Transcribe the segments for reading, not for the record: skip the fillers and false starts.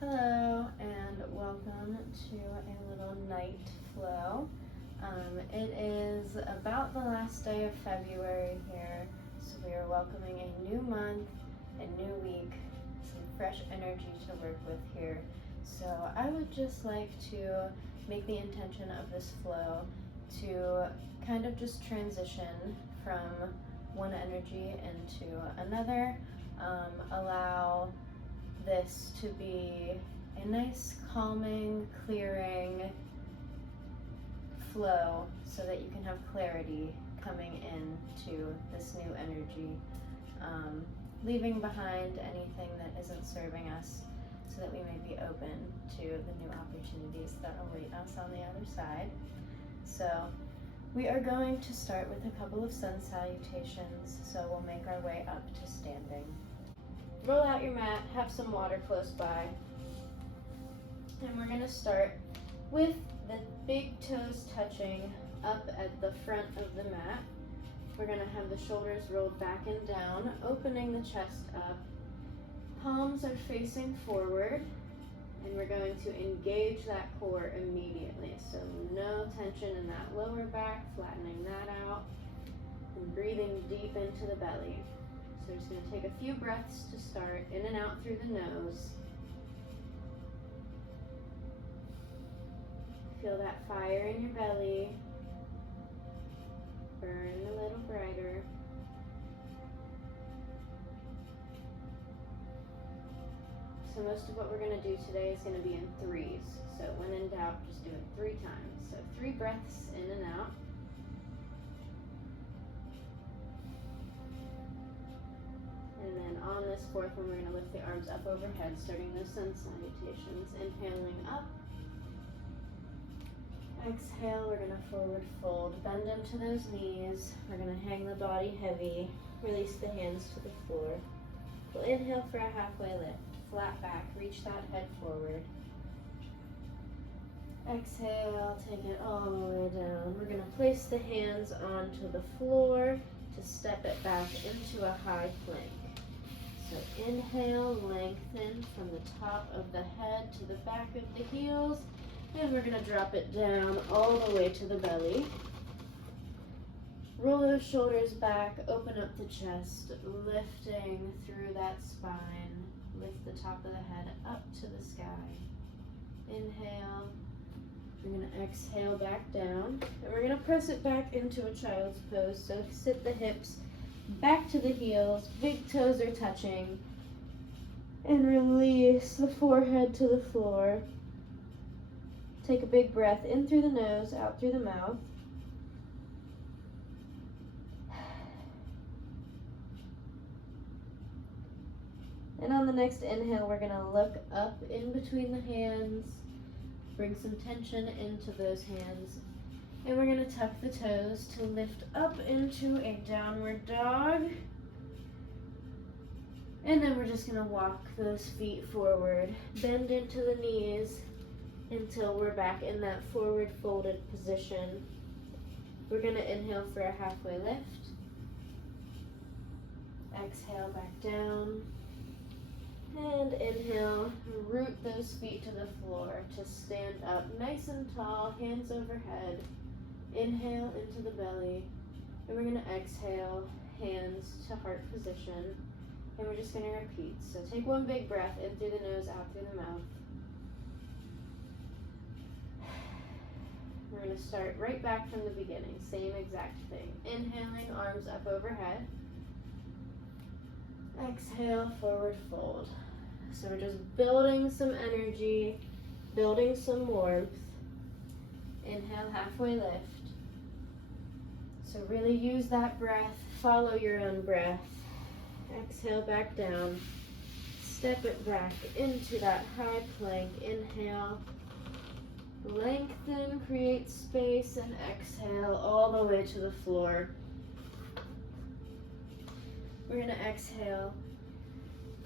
Hello and welcome to a little night flow. It is about the last day of February here, so we are welcoming a new month, a new week, some fresh energy to work with here. So I would just like to make the intention of this flow to kind of just transition from one energy into another, allow this to be a nice calming, clearing flow so that you can have clarity coming into this new energy, leaving behind anything that isn't serving us so that we may be open to the new opportunities that await us on the other side. So we are going to start with a couple of sun salutations, so we'll make our way up to standing. Roll out your mat, have some water close by, and we're going to start with the big toes touching up at the front of the mat. We're going to have the shoulders rolled back and down, opening the chest up. Palms are facing forward, and we're going to engage that core immediately. So no tension in that lower back, flattening that out, and breathing deep into the belly. So we're just going to take a few breaths to start, in and out through the nose. Feel that fire in your belly burn a little brighter. So most of what we're going to do today is going to be in threes. So when in doubt, just do it 3 times. So 3 breaths in and out. And then on this 4th one, we're going to lift the arms up overhead, starting those sun salutations. Inhaling up. Exhale, we're going to forward fold. Bend into those knees. We're going to hang the body heavy. Release the hands to the floor. We'll inhale for a halfway lift. Flat back, reach that head forward. Exhale, take it all the way down. We're going to place the hands onto the floor to step it back into a high plank. So inhale, lengthen from the top of the head to the back of the heels, and we're going to drop it down all the way to the belly. Roll those shoulders back, open up the chest, lifting through that spine. Lift the top of the head up to the sky. Inhale. We're going to exhale back down, and we're going to press it back into a child's pose. So sit the hips back to the heels, big toes are touching, and release the forehead to the floor. Take a big breath in through the nose, out through the mouth. And on the next inhale, we're going to look up in between the hands, bring some tension into those hands, and we're going to tuck the toes to lift up into a downward dog. And then we're just going to walk those feet forward, bend into the knees until we're back in that forward folded position. We're going to inhale for a halfway lift. Exhale back down. And inhale, root those feet to the floor to stand up nice and tall, hands overhead. Inhale into the belly, and we're going to exhale, hands to heart position, and we're just going to repeat. So take one big breath in through the nose, out through the mouth. We're going to start right back from the beginning, same exact thing. Inhaling, arms up overhead. Exhale, forward fold. So we're just building some energy, building some warmth. Inhale, halfway lift. So really use that breath, follow your own breath. Exhale back down. Step it back into that high plank. Inhale, lengthen, create space, and exhale all the way to the floor. We're going to exhale,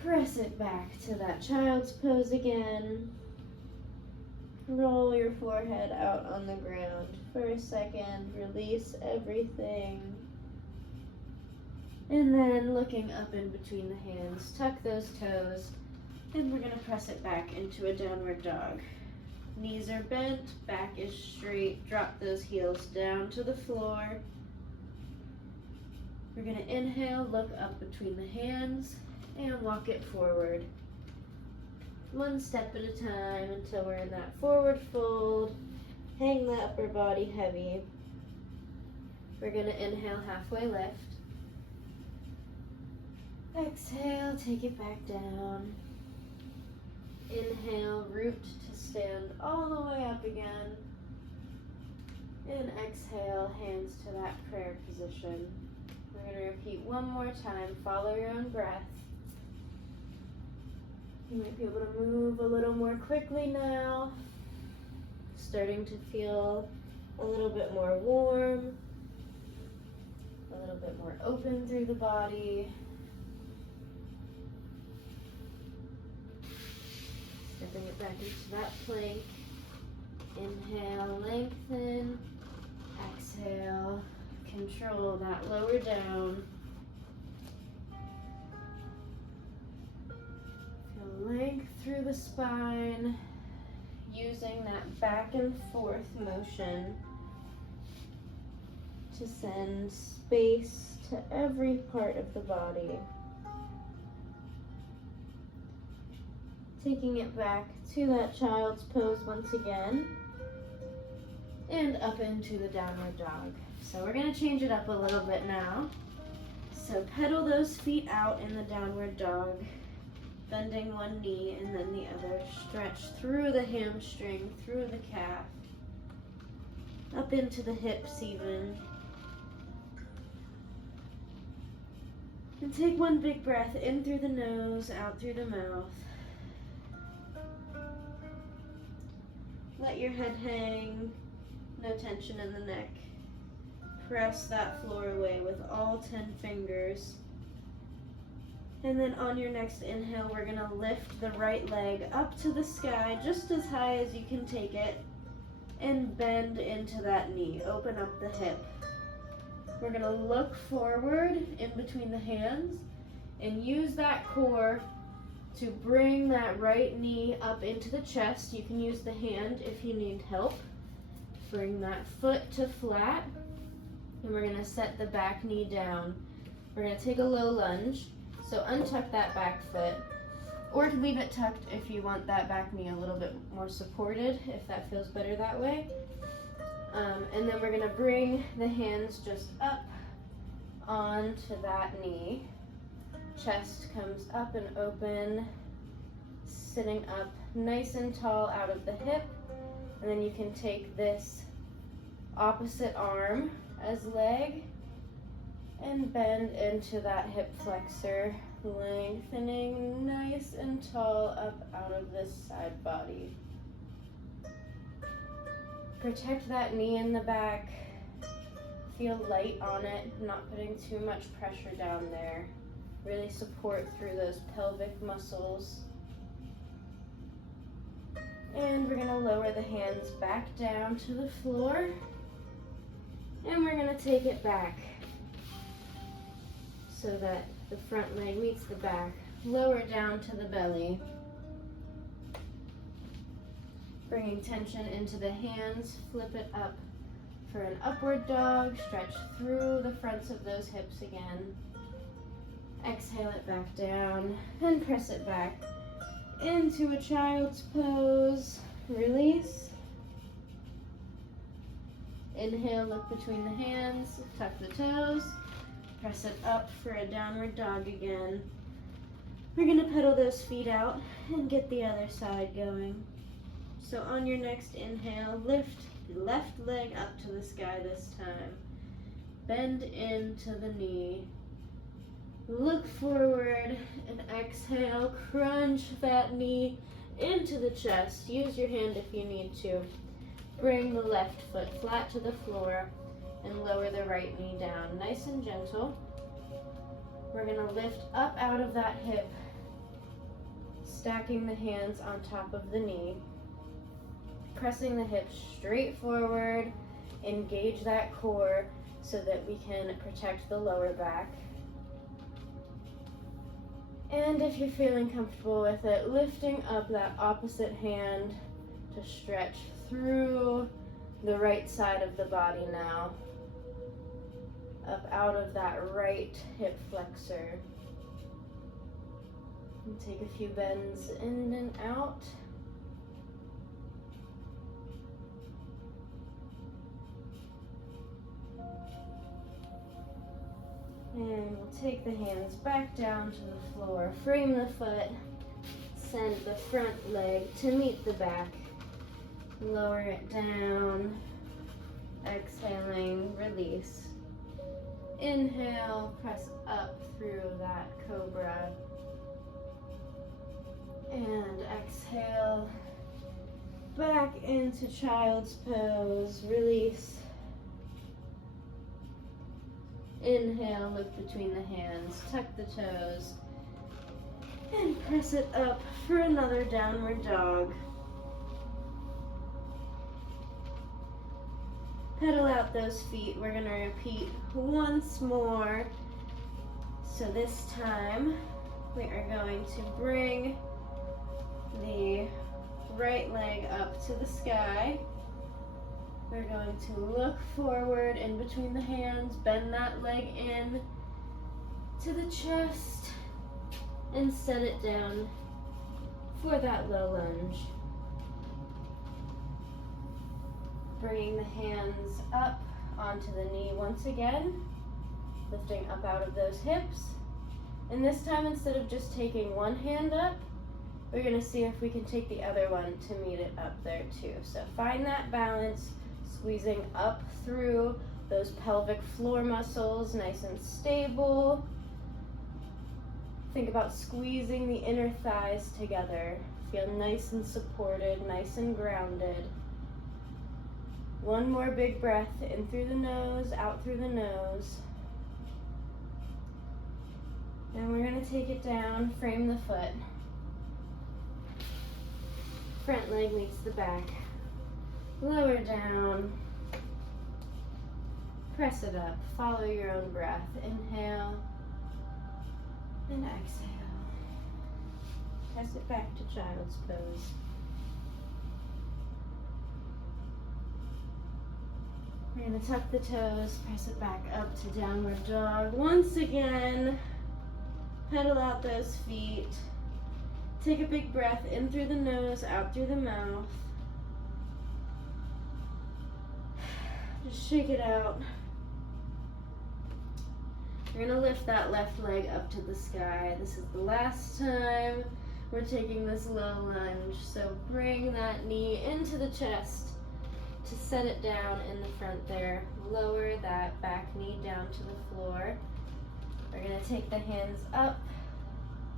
press it back to that child's pose again. Roll your forehead out on the ground for a second, release everything. And then looking up in between the hands, tuck those toes, And we're going to press it back into a downward dog. Knees are bent, back is straight. Drop those heels down to the floor. We're going to inhale, look up between the hands, and walk it forward. One step at a time until we're in that forward fold. Hang the upper body heavy. We're going to inhale, halfway lift. Exhale, take it back down. Inhale, root to stand all the way up again. And exhale, hands to that prayer position. We're going to repeat one more time. Follow your own breath. You might be able to move a little more quickly now. Starting to feel a little bit more warm, a little bit more open through the body. Stepping it back into that plank. Inhale, lengthen. Exhale, control that lower down. Feel length through the spine, using that back and forth motion to send space to every part of the body. Taking it back to that child's pose once again, and up into the downward dog. So we're going to change it up a little bit now. So pedal those feet out in the downward dog, bending one knee and then the other. Stretch through the hamstring, through the calf, up into the hips even. And take one big breath in through the nose, out through the mouth. Let your head hang, no tension in the neck. Press that floor away with all 10 fingers. And then on your next inhale, we're going to lift the right leg up to the sky, just as high as you can take it, and bend into that knee. Open up the hip. We're going to look forward in between the hands and use that core to bring that right knee up into the chest. You can use the hand if you need help. Bring that foot to flat, and we're going to set the back knee down. We're going to take a low lunge. So untuck that back foot, or leave it tucked if you want that back knee a little bit more supported, if that feels better that way. And then we're going to bring the hands just up onto that knee. Chest comes up and open, sitting up nice and tall out of the hip. And then you can take this opposite arm as leg and bend into that hip flexor, lengthening nice and tall up out of this side body. Protect that knee in the back. Feel light on it, not putting too much pressure down there. Really support through those pelvic muscles. And we're going to lower the hands back down to the floor. And we're going to take it back so that the front leg meets the back. Lower down to the belly. Bringing tension into the hands, flip it up for an upward dog. Stretch through the fronts of those hips again. Exhale it back down and press it back into a child's pose. Release. Inhale, look between the hands, tuck the toes. Press it up for a downward dog again. We're going to pedal those feet out and get the other side going. So on your next inhale, lift the left leg up to the sky this time. Bend into the knee. Look forward and exhale. Crunch that knee into the chest. Use your hand if you need to. Bring the left foot flat to the floor and lower the right knee down. Nice and gentle. We're going to lift up out of that hip, stacking the hands on top of the knee. Pressing the hips straight forward. Engage that core so that we can protect the lower back. And if you're feeling comfortable with it, lifting up that opposite hand to stretch through the right side of the body now. Up out of that right hip flexor. And take a few bends in and out. And we'll take the hands back down to the floor, frame the foot, send the front leg to meet the back, lower it down, exhaling, release. Inhale, press up through that cobra, and exhale, back into child's pose, release. Inhale, look between the hands, tuck the toes, and press it up for another downward dog. Pedal out those feet. We're going to repeat once more. So this time, we are going to bring the right leg up to the sky. We're going to look forward in between the hands, bend that leg in to the chest, and set it down for that low lunge. Bringing the hands up onto the knee once again, lifting up out of those hips. And this time, instead of just taking one hand up, we're going to see if we can take the other one to meet it up there too. So find that balance. Squeezing up through those pelvic floor muscles, nice and stable. Think about squeezing the inner thighs together. Feel nice and supported, nice and grounded. One more big breath, in through the nose, out through the nose. And we're going to take it down, frame the foot. Front leg meets the back. Lower down, press it up, follow your own breath. Inhale and exhale. Press it back to child's pose. We're going to tuck the toes, press it back up to downward dog. Once again, pedal out those feet. Take a big breath in through the nose, out through the mouth. Just shake it out. We're going to lift that left leg up to the sky. This is the last time we're taking this low lunge. So bring that knee into the chest to set it down in the front there. Lower that back knee down to the floor. We're going to take the hands up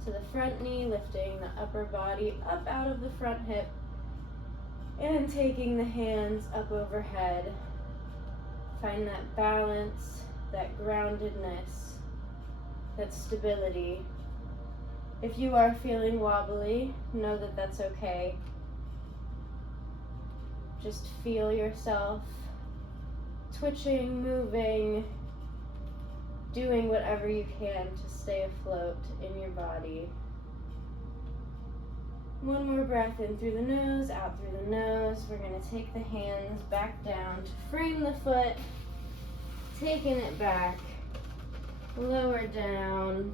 to the front knee, lifting the upper body up out of the front hip, and taking the hands up overhead. Find that balance, that groundedness, that stability. If you are feeling wobbly, know that that's okay. Just feel yourself twitching, moving, doing whatever you can to stay afloat in your body. One more breath in through the nose, out through the nose. We're going to take the hands back down to frame the foot, taking it back, lower down,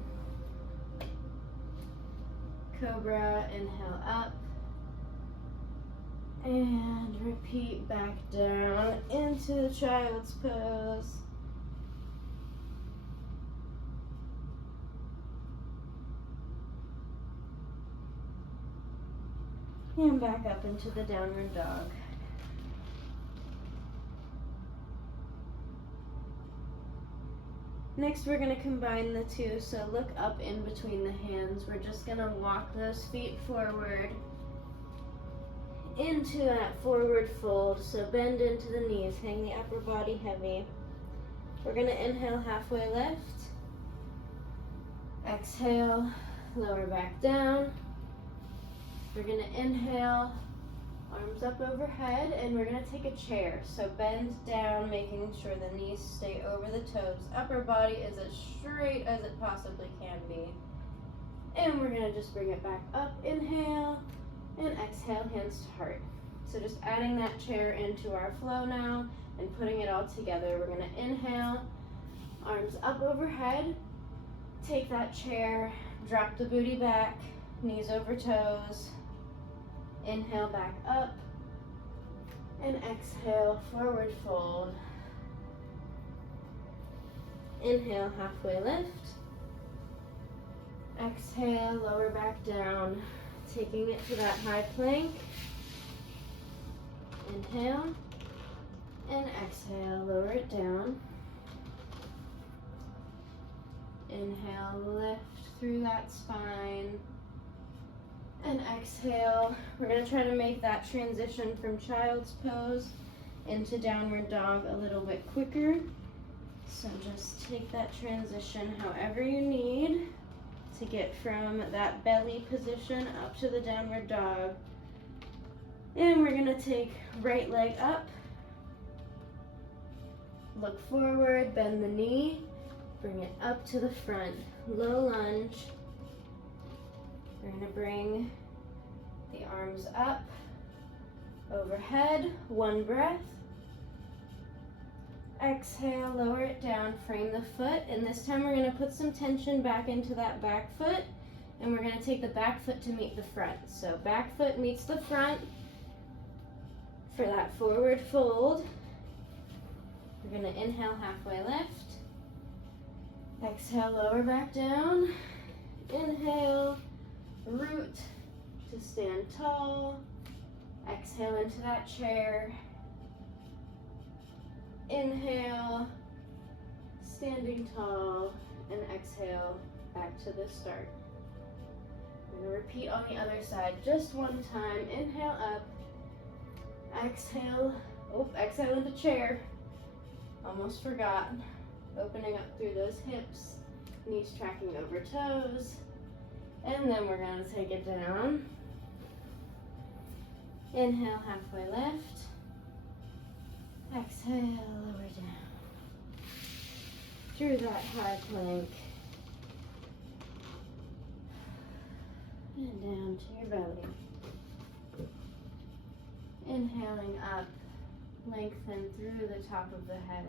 cobra, inhale up, and repeat back down into the child's pose. And back up into the downward dog. Next, we're going to combine the two, so look up in between the hands. We're just going to walk those feet forward into that forward fold, so bend into the knees, hang the upper body heavy. We're going to inhale, halfway lift. Exhale, lower back down. We're going to inhale, arms up overhead, and we're going to take a chair. So bend down, making sure the knees stay over the toes. Upper body is as straight as it possibly can be. And we're gonna just bring it back up, inhale, and exhale, hands to heart. So just adding that chair into our flow now and putting it all together. We're gonna inhale, arms up overhead, take that chair, drop the booty back, knees over toes, inhale back up, and exhale, forward fold. Inhale, halfway lift. Exhale, lower back down, taking it to that high plank. Inhale, and exhale, lower it down. Inhale, lift through that spine. And exhale, we're going to try to make that transition from child's pose into downward dog a little bit quicker. So just take that transition however you need to get from that belly position up to the downward dog. And we're going to take right leg up, look forward, bend the knee, bring it up to the front, low lunge. We're going to bring the arms up, overhead, one breath. Exhale, lower it down, frame the foot, and this time we're going to put some tension back into that back foot, and we're going to take the back foot to meet the front. So back foot meets the front for that forward fold. We're going to inhale, halfway lift. Exhale, lower back down. Inhale, root to stand tall. Exhale into that chair. Inhale, standing tall, and exhale back to the start. We're going to repeat on the other side just one time. Inhale up, exhale, exhale into chair. Almost forgot. Opening up through those hips, knees tracking over toes, and then we're going to take it down. Inhale, halfway lift. Exhale, lower down. Through that high plank. And down to your belly. Inhaling up, lengthen through the top of the head.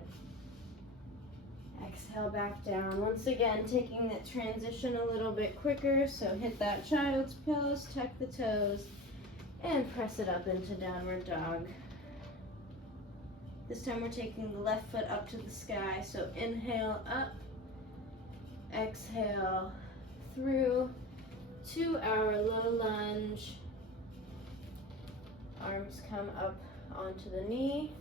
Exhale back down. Once again, taking that transition a little bit quicker, so hit that child's pose, tuck the toes, and press it up into downward dog. This time we're taking the left foot up to the sky, so inhale up, exhale through to our low lunge. Arms come up onto the knee,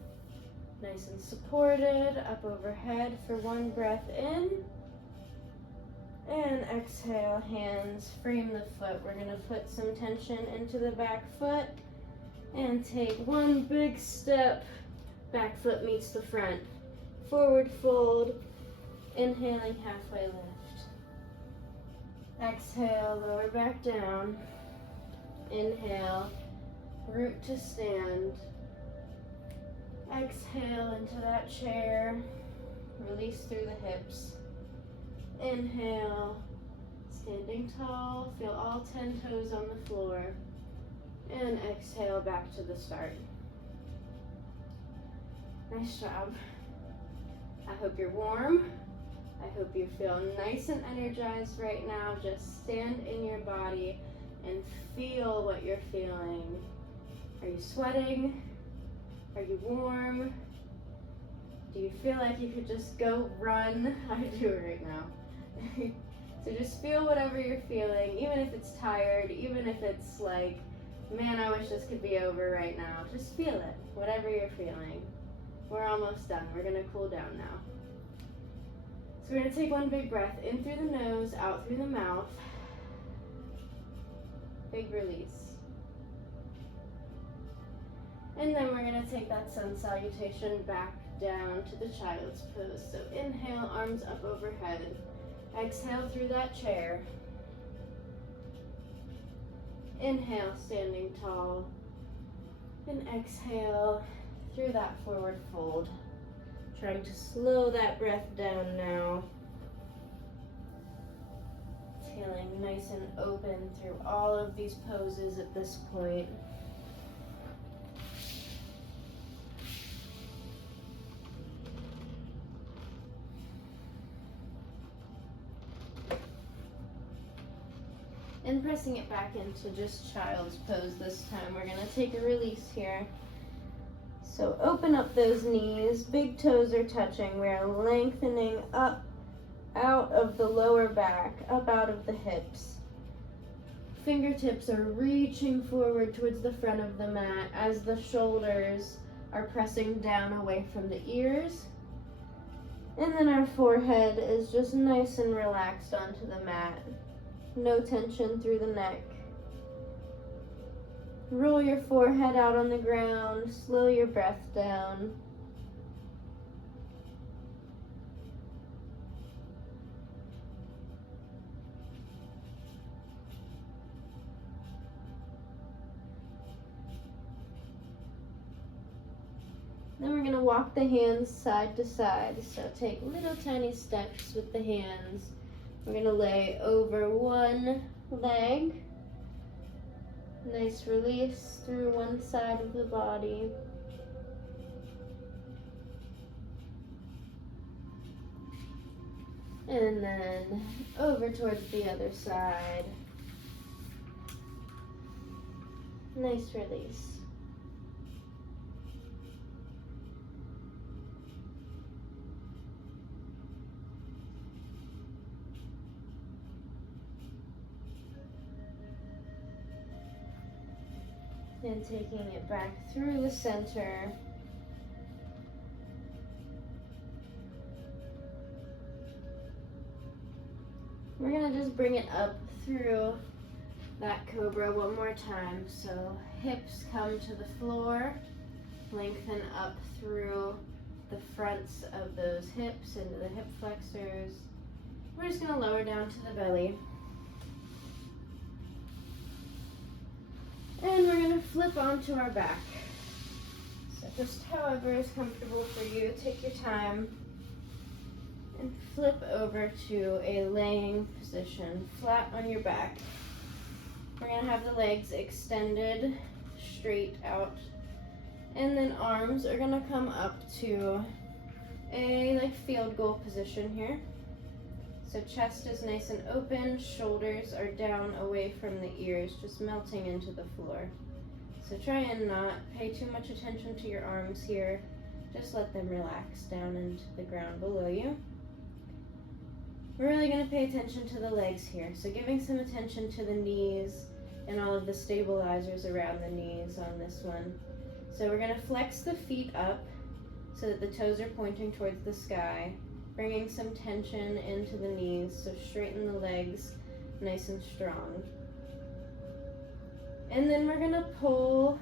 nice and supported, up overhead for one breath in. And exhale, hands frame the foot. We're gonna put some tension into the back foot and take one big step. Back foot meets the front. Forward fold, inhaling, halfway lift. Exhale, lower back down. Inhale, root to stand. Exhale into that chair. Release through the hips. Inhale, standing tall. Feel all 10 toes on the floor. And exhale back to the start. Nice job. I hope you're warm. I hope you feel nice and energized right now. Just stand in your body and feel what you're feeling. Are you sweating? Are you warm? Do you feel like you could just go run? I do right now. So just feel whatever you're feeling, even if it's tired, even if it's like, man, I wish this could be over right now. Just feel it, whatever you're feeling. We're almost done. We're gonna cool down now. So we're gonna take one big breath in through the nose, out through the mouth. Big release. And then we're gonna take that sun salutation back down to the child's pose. So inhale, arms up overhead. Exhale through that chair. Inhale, standing tall. And exhale through that forward fold. Trying to slow that breath down now. feeling nice and open through all of these poses at this point. And pressing it back into just child's pose this time. We're gonna take a release here. So open up those knees, big toes are touching. We're lengthening up out of the lower back, up out of the hips. Fingertips are reaching forward towards the front of the mat as the shoulders are pressing down away from the ears. And then our forehead is just nice and relaxed onto the mat. No tension through the neck. Roll your forehead out on the ground, slow your breath down. Then we're going to walk the hands side to side. So take little tiny steps with the hands. We're going to lay over one leg. Nice release through one side of the body. And then over towards the other side. Nice release. And taking it back through the center. We're going to just bring it up through that cobra one more time. So hips come to the floor, lengthen up through the fronts of those hips into the hip flexors. We're just going to lower down to the belly. And we're going to flip onto our back. So just however is comfortable for you, take your time and flip over to a laying position, flat on your back. We're going to have the legs extended straight out. And then arms are going to come up to a field goal position here. So chest is nice and open, shoulders are down away from the ears, just melting into the floor. So try and not pay too much attention to your arms here. Just let them relax down into the ground below you. We're really going to pay attention to the legs here. So giving some attention to the knees and all of the stabilizers around the knees on this one. So we're going to flex the feet up so that the toes are pointing towards the sky. Bringing some tension into the knees, so straighten the legs nice and strong. And then we're going to pull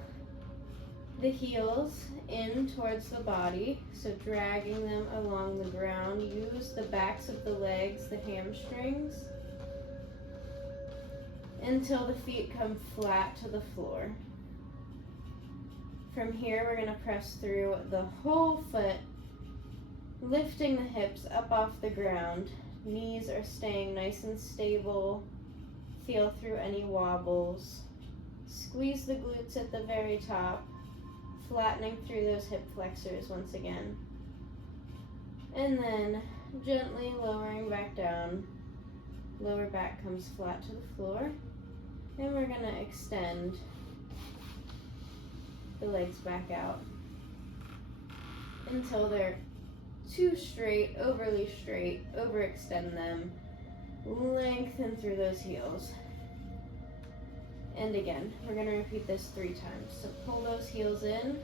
the heels in towards the body, so dragging them along the ground. Use the backs of the legs, the hamstrings, until the feet come flat to the floor. From here, we're going to press through the whole foot, lifting the hips up off the ground. Knees are staying nice and stable. Feel through any wobbles. Squeeze the glutes at the very top, flattening through those hip flexors once again. And then gently lowering back down. Lower back comes flat to the floor. And we're going to extend the legs back out until they're too straight, overly straight. Overextend them. Lengthen through those heels. And again, we're going to repeat this 3 times. So pull those heels in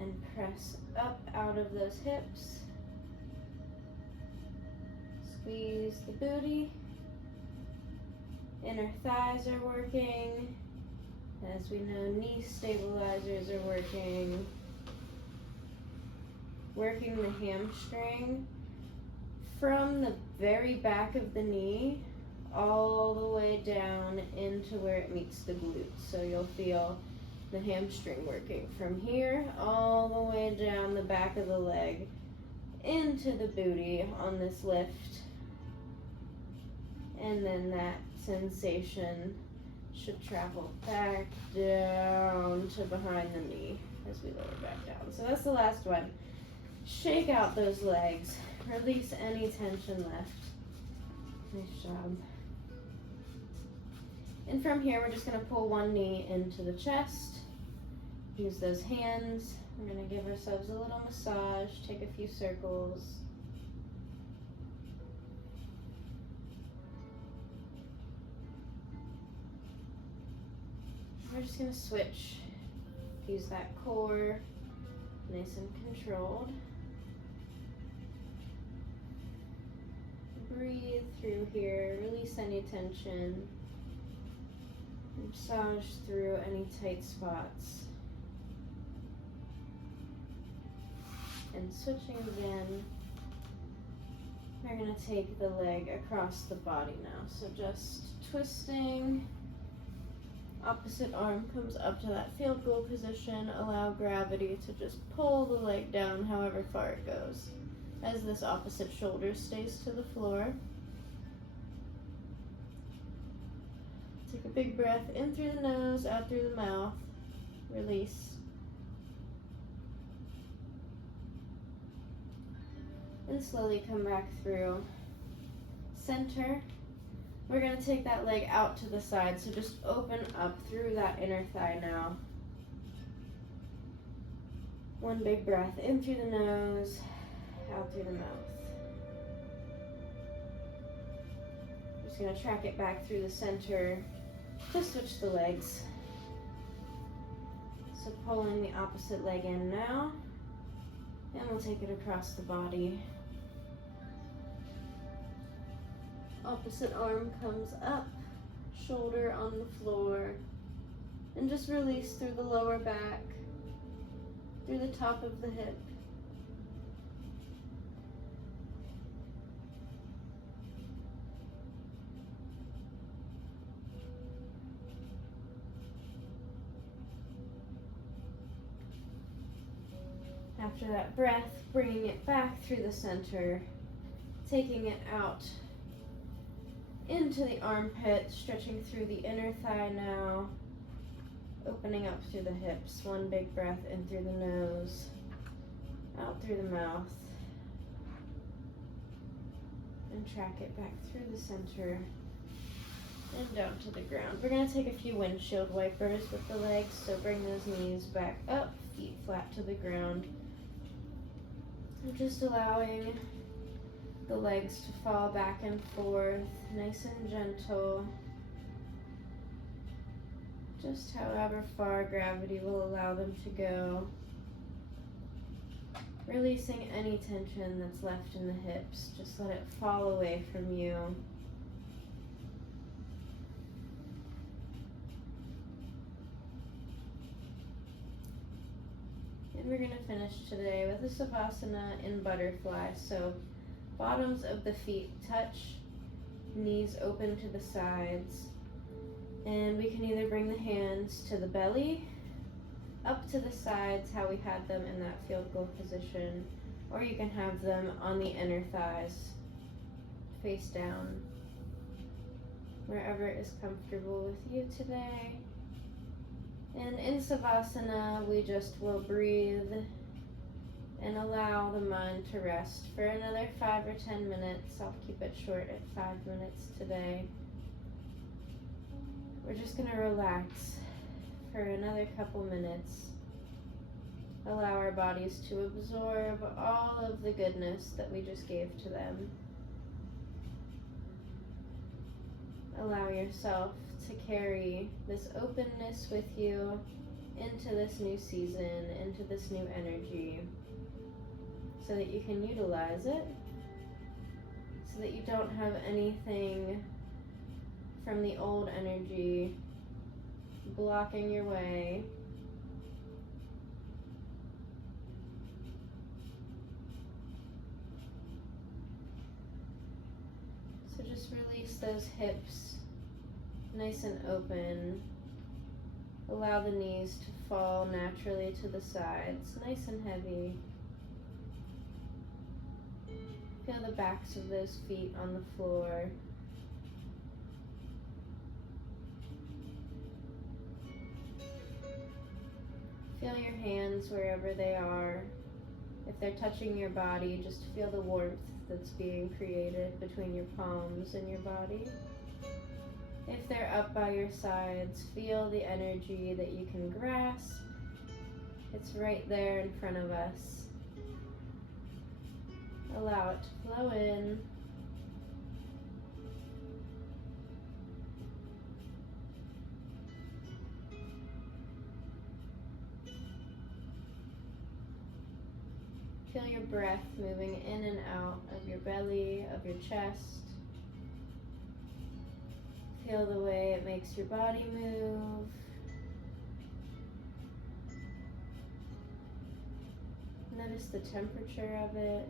and press up out of those hips. Squeeze the booty. Inner thighs are working. As we know, knee stabilizers are working. Working the hamstring from the very back of the knee all the way down into where it meets the glutes. So you'll feel the hamstring working from here all the way down the back of the leg into the booty on this lift. And then that sensation should travel back down to behind the knee as we lower back down. So that's the last one. Shake out those legs. Release any tension left. Nice job. And from here, we're just going to pull one knee into the chest. Use those hands. We're going to give ourselves a little massage. Take a few circles. We're just going to switch. Use that core, nice and controlled. Breathe through here, release any tension. Massage through any tight spots. And switching again, we're going to take the leg across the body now. So just twisting. Opposite arm comes up to that field goal position. Allow gravity to just pull the leg down however far it goes, as this opposite shoulder stays to the floor. Take a big breath in through the nose, out through the mouth. Release. And slowly come back through. Center. We're going to take that leg out to the side, so just open up through that inner thigh now. One big breath in through the nose, out through the mouth. Just going to track it back through the center. Just switch the legs. So pulling the opposite leg in now, and we'll take it across the body. Opposite arm comes up, shoulder on the floor, and just release through the lower back, through the top of the hip. After that breath, bringing it back through the center, taking it out into the armpit, stretching through the inner thigh now, opening up through the hips. One big breath in through the nose, out through the mouth, and track it back through the center and down to the ground. We're going to take a few windshield wipers with the legs, so bring those knees back up, feet flat to the ground. And just allowing the legs to fall back and forth, nice and gentle. Just however far gravity will allow them to go. Releasing any tension that's left in the hips. Just let it fall away from you. And we're going to finish today with a Savasana in butterfly. So bottoms of the feet touch, knees open to the sides, and we can either bring the hands to the belly, up to the sides, how we had them in that field goal position, or you can have them on the inner thighs, face down, wherever is comfortable with you today. And in Savasana, we just will breathe and allow the mind to rest for another 5 or 10 minutes. I'll keep it short at 5 minutes today. We're just going to relax for another couple minutes. Allow our bodies to absorb all of the goodness that we just gave to them. Allow yourself to carry this openness with you into this new season, into this new energy, so that you can utilize it, so that you don't have anything from the old energy blocking your way. So just release those hips nice and open. Allow the knees to fall naturally to the sides, nice and heavy. Feel the backs of those feet on the floor. Feel your hands wherever they are. If they're touching your body, just feel the warmth that's being created between your palms and your body. If they're up by your sides, feel the energy that you can grasp. It's right there in front of us. Allow it to flow in. Feel your breath moving in and out of your belly, of your chest. Feel the way it makes your body move. Notice the temperature of it.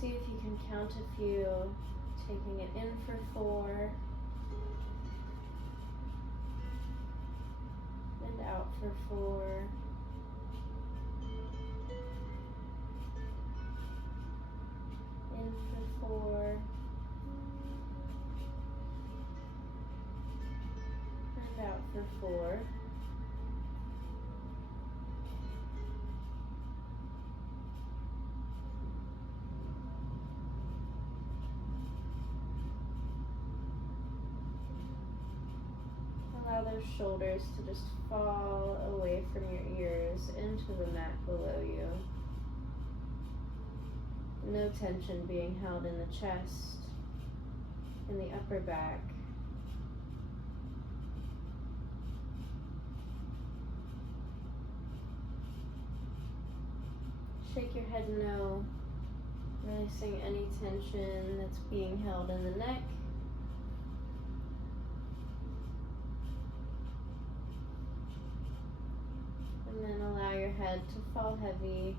See if you can count a few, taking it in for 4 and out for 4. In for 4 and out for 4. Allow those shoulders to just fall away from your ears into the mat below you. No tension being held in the chest, in the upper back. Shake your head no, releasing any tension that's being held in the neck. And then allow your head to fall heavy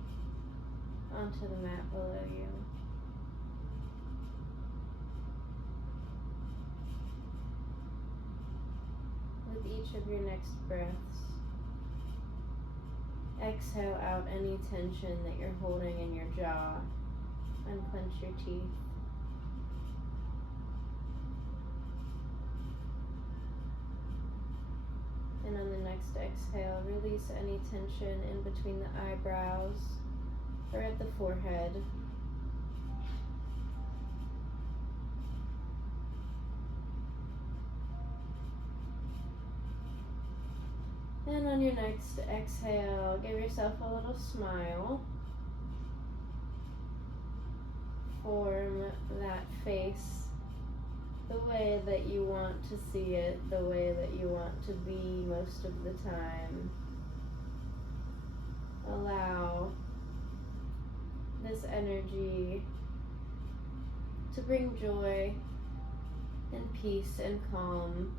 onto the mat below you. With each of your next breaths, exhale out any tension that you're holding in your jaw. Unclench your teeth. And on the next exhale, release any tension in between the eyebrows or at the forehead. And on your next exhale, give yourself a little smile. Form that face the way that you want to see it, the way that you want to be most of the time. Allow this energy to bring joy and peace and calm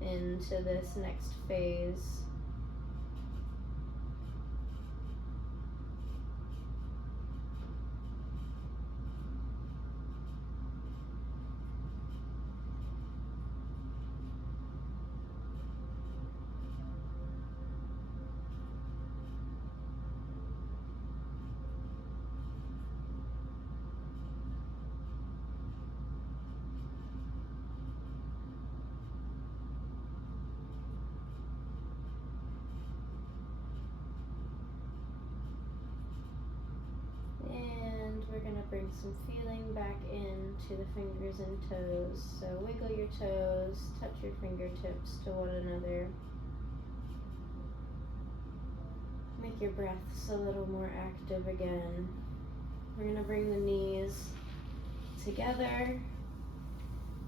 into this next phase. We're going to bring some feeling back into the fingers and toes. So wiggle your toes, touch your fingertips to one another. Make your breaths a little more active again. We're going to bring the knees together.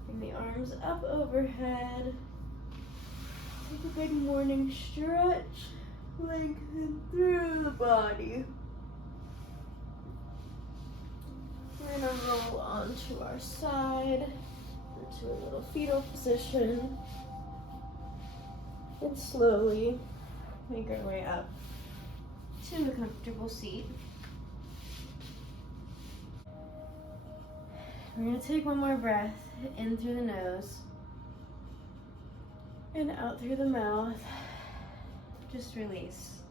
Bring the arms up overhead. Take a big morning stretch. Lengthen through the body. We're going to roll onto our side into a little fetal position and slowly make our way up to a comfortable seat. We're going to take one more breath in through the nose and out through the mouth. Just release.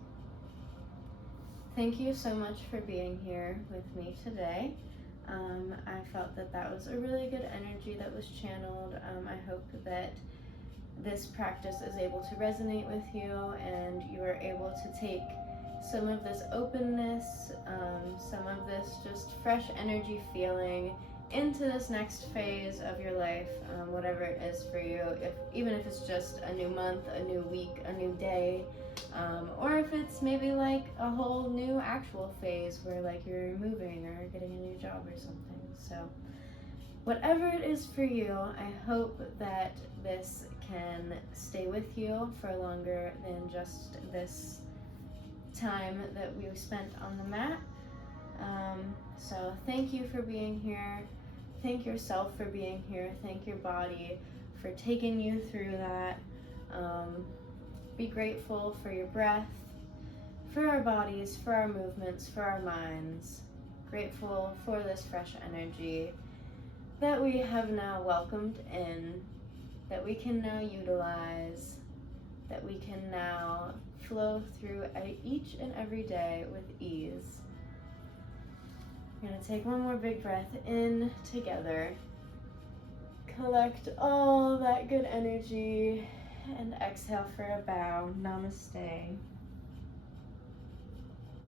Thank you so much for being here with me today. I felt that that was a really good energy that was channeled. I hope that this practice is able to resonate with you and you are able to take some of this openness, some of this just fresh energy feeling into this next phase of your life, whatever it is for you, even if it's just a new month, a new week, a new day, or if it's maybe like a whole new actual phase where like you're moving or getting a new job or something. So whatever it is for you, I hope that this can stay with you for longer than just this time that we spent on the mat. So thank you for being here. Thank yourself for being here. Thank your body for taking you through that. Be grateful for your breath, for our bodies, for our movements, for our minds. Grateful for this fresh energy that we have now welcomed in, that we can now utilize, that we can now flow through each and every day with ease. We're going to take one more big breath in together, collect all that good energy, and exhale for a bow. Namaste.